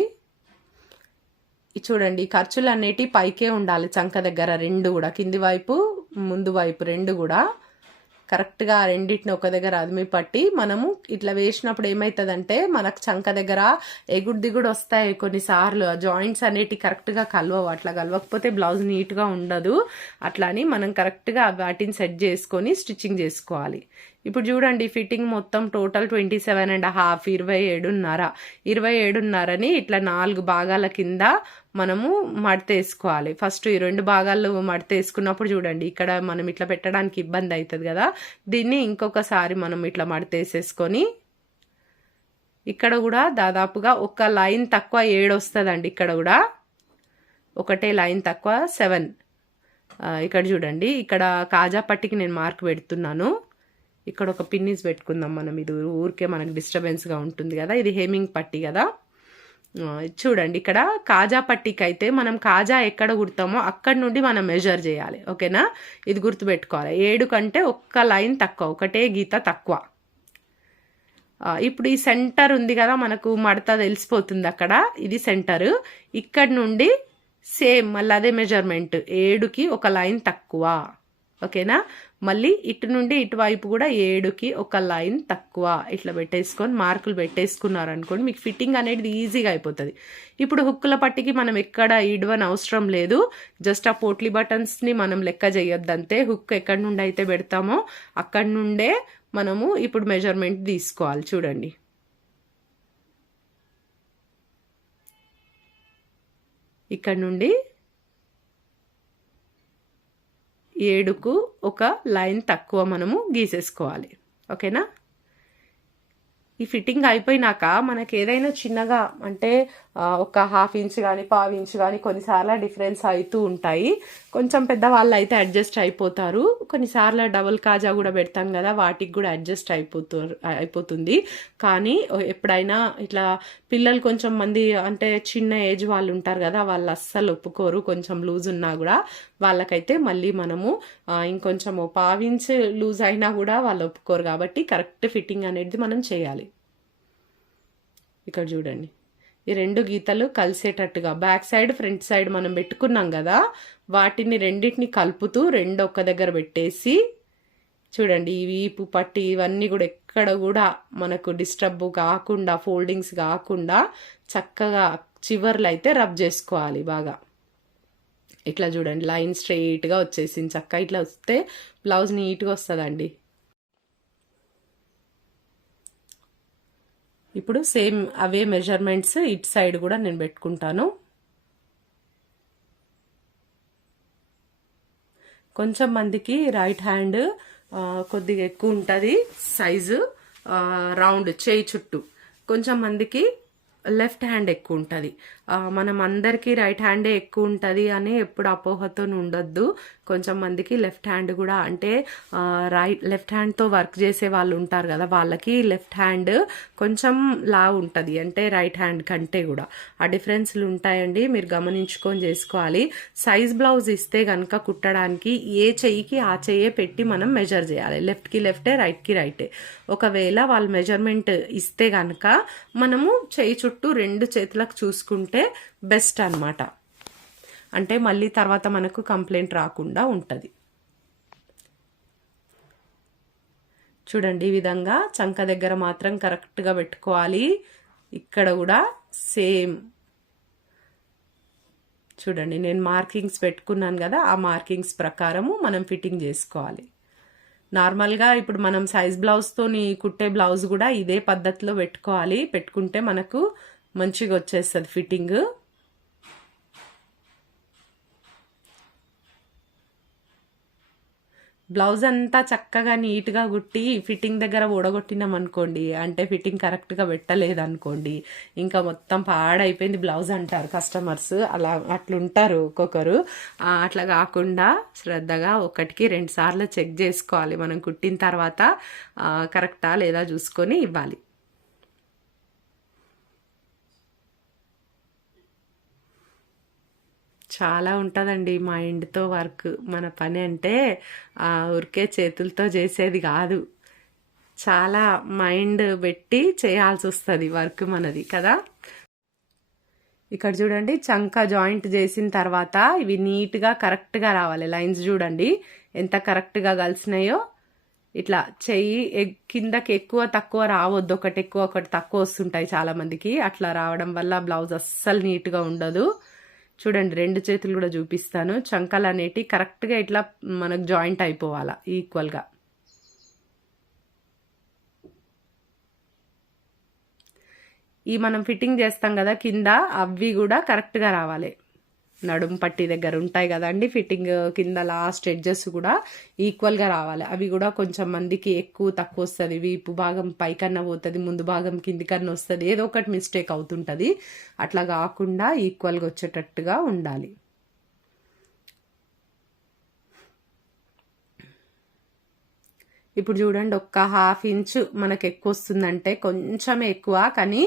చూడండి, ఖర్చులు అనేటివి పైకే ఉండాలి. చంక దగ్గర 2 కూడా, కింది వైపు ముందు వైపు 2 కూడా కరెక్ట్గా రెండింటిని ఒక దగ్గర అదిమి పట్టి మనము ఇట్లా వేసినప్పుడు ఏమవుతుందంటే మనకు చంక దగ్గర ఎగుడు దిగుడు వస్తాయి కొన్నిసార్లు. జాయింట్స్ అనేటివి కరెక్ట్గా కలవవు. అట్లా కలవకపోతే బ్లౌజ్ నీట్గా ఉండదు. అట్లా అని మనం కరెక్ట్గా వాటిని సెట్ చేసుకొని స్టిచ్చింగ్ చేసుకోవాలి. ఇప్పుడు చూడండి, ఫిట్టింగ్ మొత్తం టోటల్ 27.5, 27.5ని ఇట్లా 4 భాగాల కింద మనము మడతేసుకోవాలి. ఫస్ట్ ఈ 2 భాగాలు మడతేసుకున్నప్పుడు చూడండి, ఇక్కడ మనం ఇట్లా పెట్టడానికి ఇబ్బంది అవుతుంది కదా, దీన్ని ఇంకొకసారి మనం ఇట్లా మడతేసేసుకొని ఇక్కడ కూడా దాదాపుగా ఒక లైన్ తక్కువ 7 వస్తుందండి. ఇక్కడ కూడా ఒకటే లైన్ తక్కువ 7. ఇక్కడ చూడండి, ఇక్కడ కాజా పట్టికి నేను మార్క్ పెడుతున్నాను. ఇక్కడ ఒక పిన్నిస్ పెట్టుకుందాం మనం. ఇది ఊరికే మనకు డిస్టర్బెన్స్గా ఉంటుంది కదా, ఇది హేమింగ్ పట్టి కదా. చూడండి, ఇక్కడ కాజా పట్టికి అయితే మనం కాజా ఎక్కడ కుడతామో అక్కడ నుండి మనం మెజర్ చేయాలి. ఓకేనా, ఇది గుర్తుపెట్టుకోవాలి. 7 కంటే ఒక్క లైన్ తక్కువ, ఒకటే గీత తక్కువ. ఇప్పుడు ఈ సెంటర్ ఉంది కదా, మనకు మడత తెలిసిపోతుంది అక్కడ, ఇది సెంటర్. ఇక్కడ నుండి సేమ్ మళ్ళీ అదే మెజర్మెంట్, 7కి ఒక లైన్ తక్కువ. ఓకేనా, మళ్ళీ ఇటు నుండి ఇటువైపు కూడా 7కి ఒక లైన్ తక్కువ. ఇట్లా పెట్టేసుకొని మార్కులు పెట్టేసుకున్నారు అనుకోండి, మీకు ఫిట్టింగ్ అనేది ఈజీగా అయిపోతుంది. ఇప్పుడు హుక్కుల పట్టికి మనం ఎక్కడ ఇడవని అవసరం లేదు. జస్ట్ ఆ పోట్లీ బటన్స్ని మనం లెక్క చేయొద్దంతే. హుక్ ఎక్కడి నుండి అయితే పెడతామో అక్కడి నుండే మనము ఇప్పుడు మెజర్మెంట్ తీసుకోవాలి. చూడండి, ఇక్కడ నుండి 7కు ఒక లైన్ తక్కువ మనము గీసేసుకోవాలి. ఓకేనా, ఈ ఫిట్టింగ్ అయిపోయినాక మనకి ఏదైనా చిన్నగా అంటే ఒక హాఫ్ ఇంచ్ కానీ పావు ఇంచ్ కానీ కొన్నిసార్లు డిఫరెన్స్ అవుతూ ఉంటాయి. కొంచెం పెద్దవాళ్ళు అయితే అడ్జస్ట్ అయిపోతారు. కొన్నిసార్లు డబుల్ కాజా కూడా పెడతాం కదా, వాటికి కూడా అడ్జస్ట్ అయిపోతుంది. కానీ ఎప్పుడైనా ఇట్లా పిల్లలు కొంచెం మంది అంటే చిన్న ఏజ్ వాళ్ళు ఉంటారు కదా, వాళ్ళు అస్సలు ఒప్పుకోరు. కొంచెం లూజ్ ఉన్నా కూడా వాళ్ళకైతే మళ్ళీ మనము ఇంకొంచెం పావించ్ లూజ్ అయినా కూడా వాళ్ళు ఒప్పుకోరు. కాబట్టి కరెక్ట్ ఫిట్టింగ్ అనేది మనం చేయాలి. ఇక్కడ చూడండి, ఈ రెండు గీతలు కలిసేటట్టుగా బ్యాక్ సైడ్ ఫ్రంట్ సైడ్ మనం పెట్టుకున్నాం కదా, వాటిని రెండింటిని కలుపుతూ రెండు ఒక్క దగ్గర పెట్టేసి చూడండి, ఈ వీపు పట్టి ఇవన్నీ కూడా ఎక్కడ కూడా మనకు డిస్టర్బ్ కాకుండా, ఫోల్డింగ్స్ కాకుండా చక్కగా చివర్లు అయితే రబ్ చేసుకోవాలి బాగా. ఇట్లా చూడండి, లైన్ స్ట్రెయిట్గా వచ్చేసింది. చక్కగా ఇట్లా వస్తే బ్లౌజ్ నీట్గా వస్తుందండి. ఇప్పుడు సేమ్ అవే మెజర్మెంట్స్ ఇటు సైడ్ కూడా నేను పెట్టుకుంటాను. కొంచెం మందికి రైట్ హ్యాండ్ కొద్దిగా ఎక్కువ ఉంటుంది సైజు, రౌండ్ చేయి చుట్టూ. కొంచెం మందికి లెఫ్ట్ హ్యాండ్ ఎక్కువ ఉంటుంది. మనం అందరికీ రైట్ హ్యాండే ఎక్కువ ఉంటుంది అని ఎప్పుడు అపోహతో ఉండొద్దు. కొంచెం మందికి లెఫ్ట్ హ్యాండ్ కూడా అంటే లెఫ్ట్ హ్యాండ్తో వర్క్ చేసే వాళ్ళు ఉంటారు కదా, వాళ్ళకి లెఫ్ట్ హ్యాండ్ కొంచెం లావు ఉంటుంది అంటే రైట్ హ్యాండ్ కంటే కూడా. ఆ డిఫరెన్స్లు ఉంటాయండి, మీరు గమనించుకొని చేసుకోవాలి. సైజ్ బ్లౌజ్ ఇస్తే కనుక కుట్టడానికి ఏ చెయ్యికి ఆ చెయ్యే పెట్టి మనం మెజర్ చేయాలి. లెఫ్ట్కి లెఫ్టే, రైట్కి రైటే. ఒకవేళ వాళ్ళు మెజర్మెంట్ ఇస్తే కనుక మనము చెయ్యి చుట్టూ రెండు చేతులకు చూసుకుంటే బెస్ట్ అన్నమాట. అంటే మళ్ళీ తర్వాత మనకు కంప్లైంట్ రాకుండా ఉంటుంది. చూడండి, ఈ విధంగా చంక దగ్గర మాత్రం కరెక్ట్గా పెట్టుకోవాలి. ఇక్కడ కూడా సేమ్ చూడండి, నేను మార్కింగ్స్ పెట్టుకున్నాను కదా, ఆ మార్కింగ్స్ ప్రకారము మనం ఫిట్టింగ్ చేసుకోవాలి. నార్మల్గా ఇప్పుడు మనం సైజ్ బ్లౌజ్తోని కుట్టే బ్లౌజ్ కూడా ఇదే పద్ధతిలో పెట్టుకోవాలి. పెట్టుకుంటే మనకు మంచిగా వచ్చేస్తుంది ఫిట్టింగ్. బ్లౌజ్ అంతా చక్కగా నీట్గా కుట్టి ఫిట్టింగ్ దగ్గర ఊడగొట్టినాం అనుకోండి, అంటే ఫిట్టింగ్ కరెక్ట్గా పెట్టలేదు అనుకోండి, ఇంకా మొత్తం పాడైపోయింది బ్లౌజ్ అంటారు కస్టమర్స్. అట్లుంటారు ఒక్కొక్కరు. అట్లా కాకుండా శ్రద్ధగా ఒకటికి 2 సార్లు చెక్ చేసుకోవాలి. మనం కుట్టిన తర్వాత కరెక్టా లేదా చూసుకొని ఇవ్వాలి. చాలా ఉంటుందండి మైండ్తో వర్క్. మన పని అంటే ఊరికే చేతులతో చేసేది కాదు, చాలా మైండ్ పెట్టి చేయాల్సి వస్తుంది వర్క్ మనది కదా. ఇక్కడ చూడండి, చంక జాయింట్ చేసిన తర్వాత ఇవి నీట్గా కరెక్ట్గా రావాలి. లైన్స్ చూడండి ఎంత కరెక్ట్గా కలిసినాయో. ఇట్లా చెయ్యి కిందకి ఎక్కువ తక్కువ రావద్దు, ఒకటి ఎక్కువ ఒకటి తక్కువ వస్తుంటాయి చాలా మందికి. అట్లా రావడం వల్ల బ్లౌజ్ అస్సలు నీట్గా ఉండదు. చూడండి, 2 చేతులు కూడా చూపిస్తాను. చంకలు అనేటి కరెక్ట్గా ఇట్లా మనకు జాయింట్ అయిపోవాలా ఈక్వల్గా. ఈ మనం ఫిట్టింగ్ చేస్తాం కదా కింద, అవి కూడా కరెక్ట్గా రావాలి. నడుము పట్టి దగ్గర ఉంటాయి కదండి ఫిట్టింగ్ కింద లాస్ట్ ఎడ్జెస్ కూడా ఈక్వల్గా రావాలి. అవి కూడా కొంచెం మందికి ఎక్కువ తక్కువ వస్తుంది. వీపు భాగం పైకన్నా పోతుంది, ముందు భాగం కిందికన్నా వస్తుంది, ఏదో ఒకటి మిస్టేక్ అవుతుంటుంది. అట్లా కాకుండా ఈక్వల్గా వచ్చేటట్టుగా ఉండాలి. ఇప్పుడు చూడండి, ఒక్క హాఫ్ ఇంచు మనకు ఎక్కువ వస్తుందంటే కొంచెం ఎక్కువ, కానీ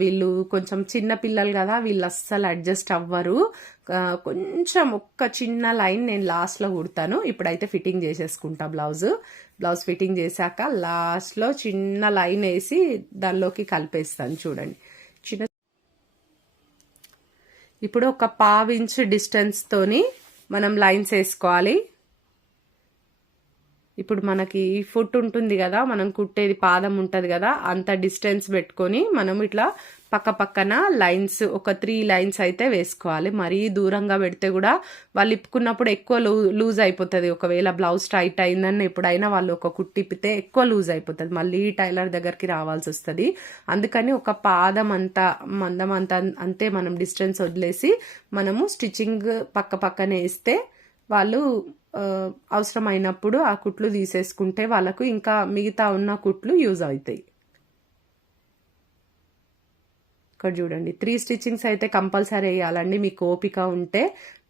వీళ్ళు కొంచెం చిన్న పిల్లలు కదా, వీళ్ళు అస్సలు అడ్జస్ట్ అవ్వరు. కొంచెం ఒక్క చిన్న లైన్ నేను లాస్ట్లో కుడతాను. ఇప్పుడైతే ఫిట్టింగ్ చేసేసుకుంటా బ్లౌజ్ ఫిట్టింగ్ చేశాక లాస్ట్లో చిన్న లైన్ వేసి దానిలోకి కలిపేస్తాను. చూడండి, ఇప్పుడు ఒక పావు ఇంచు డిస్టెన్స్తోని మనం లైన్స్ వేసుకోవాలి. ఇప్పుడు మనకి ఫుట్ ఉంటుంది కదా, మనం కుట్టేది పాదం ఉంటుంది కదా, అంత డిస్టెన్స్ పెట్టుకొని మనం ఇట్లా పక్క పక్కన లైన్స్ ఒక 3 లైన్స్ అయితే వేసుకోవాలి. మరీ దూరంగా పెడితే కూడా వాళ్ళు ఇప్పుకున్నప్పుడు ఎక్కువ లూజ్ అయిపోతుంది. ఒకవేళ బ్లౌజ్ టైట్ అయిందని ఎప్పుడైనా వాళ్ళు ఒక కుట్టిప్పితే ఎక్కువ లూజ్ అయిపోతుంది, మళ్ళీ టైలర్ దగ్గరికి రావాల్సి వస్తుంది. అందుకని ఒక పాదం అంతా మందం అంతా అంతే మనం డిస్టెన్స్ వదిలేసి మనము స్టిచ్చింగ్ పక్క పక్కనే వేస్తే వాళ్ళు అవసరమైనప్పుడు ఆ కుట్లు తీసేసుకుంటే వాళ్ళకు ఇంకా మిగతా ఉన్న కుట్లు యూజ్ అవుతాయి. ఇక్కడ చూడండి 3 స్టిచ్చింగ్స్ అయితే కంపల్సరీ వేయాలండి. మీకు ఓపిక ఉంటే,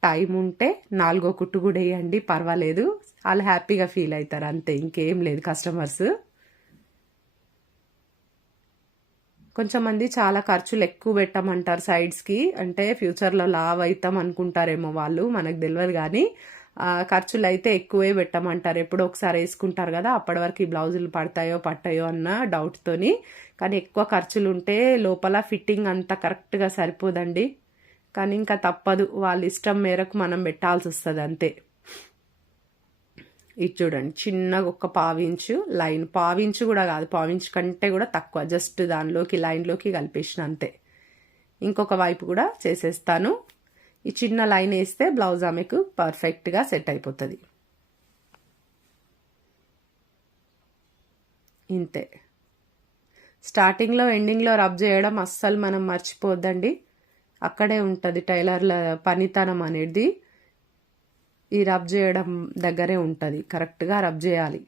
టైం ఉంటే 4వ కుట్టు కూడా వేయండి, పర్వాలేదు. వాళ్ళు హ్యాపీగా ఫీల్ అవుతారు, అంతే, ఇంకేం లేదు కస్టమర్స్. కొంచెం మంది చాలా ఖర్చులు ఎక్కువ పెట్టమంటారు సైడ్స్కి, అంటే ఫ్యూచర్లో లావ్ అవుతాం అనుకుంటారేమో వాళ్ళు, మనకు తెలియదు. కానీ ఖర్చులు అయితే ఎక్కువే పెట్టమంటారు. ఎప్పుడో ఒకసారి వేసుకుంటారు కదా, అప్పటి వరకు ఈ బ్లౌజులు పడతాయో పట్టాయో అన్న డౌట్తోని. కానీ ఎక్కువ ఖర్చులు ఉంటే లోపల ఫిట్టింగ్ అంతా కరెక్ట్గా సరిపోదండి. కానీ ఇంకా తప్పదు, వాళ్ళ ఇష్టం మేరకు మనం పెట్టాల్సి వస్తుంది, అంతే. ఇది చూడండి, చిన్నగా ఒక పావించు లైన్, పావించు కూడా కాదు, పావించు కంటే కూడా తక్కువ, జస్ట్ దానిలోకి లైన్లోకి కలిపేసిన అంతే. ఇంకొక వైపు కూడా చేసేస్తాను. ఈ చిన్న లైన్ వేస్తే బ్లౌజ్ ఆమెకు పర్ఫెక్ట్గా సెట్ అయిపోతుంది. ఇంతే. స్టార్టింగ్లో ఎండింగ్లో రబ్ చేయడం అస్సలు మనం మర్చిపోద్దండి, అక్కడే ఉంటుంది టైలర్ల పనితనం అనేది. ఈ రబ్ చేయడం దగ్గరే ఉంటుంది, కరెక్ట్గా రబ్ చేయాలి.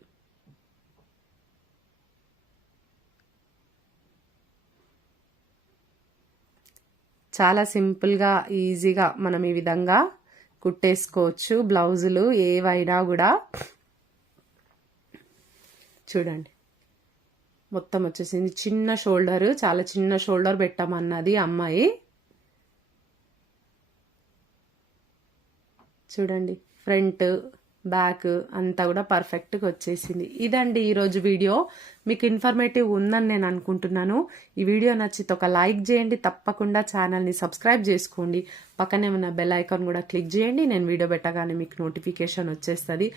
చాలా సింపుల్గా ఈజీగా మనం ఈ విధంగా కుట్టేసుకోవచ్చు బ్లౌజులు ఏవైనా కూడా. చూడండి, మొత్తం వచ్చేసింది. చిన్న షోల్డర్, చాలా చిన్న షోల్డర్ పెట్టమన్నది అమ్మాయి. చూడండి, ఫ్రంట్ బ్యాక్ అంతా కూడా పర్ఫెక్ట్గా వచ్చేసింది. ఇదండి ఈరోజు వీడియో. మీకు ఇన్ఫర్మేటివ్ ఉందని నేను అనుకుంటున్నాను. ఈ వీడియో నచ్చితే ఒక లైక్ చేయండి, తప్పకుండా ఛానల్ని సబ్స్క్రైబ్ చేసుకోండి. పక్కనే ఉన్న బెల్ ఐకాన్ కూడా క్లిక్ చేయండి, నేను వీడియో పెట్టగానే మీకు నోటిఫికేషన్ వచ్చేస్తుంది.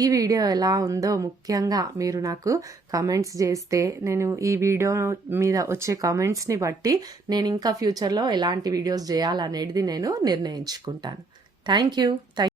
ఈ వీడియో ఎలా ఉందో ముఖ్యంగా మీరు నాకు కామెంట్స్ చేస్తే, నేను ఈ వీడియో మీద వచ్చే కామెంట్స్ని బట్టి నేను ఇంకా ఫ్యూచర్లో ఎలాంటి వీడియోస్ చేయాలనేది నేను నిర్ణయించుకుంటాను. Thank you.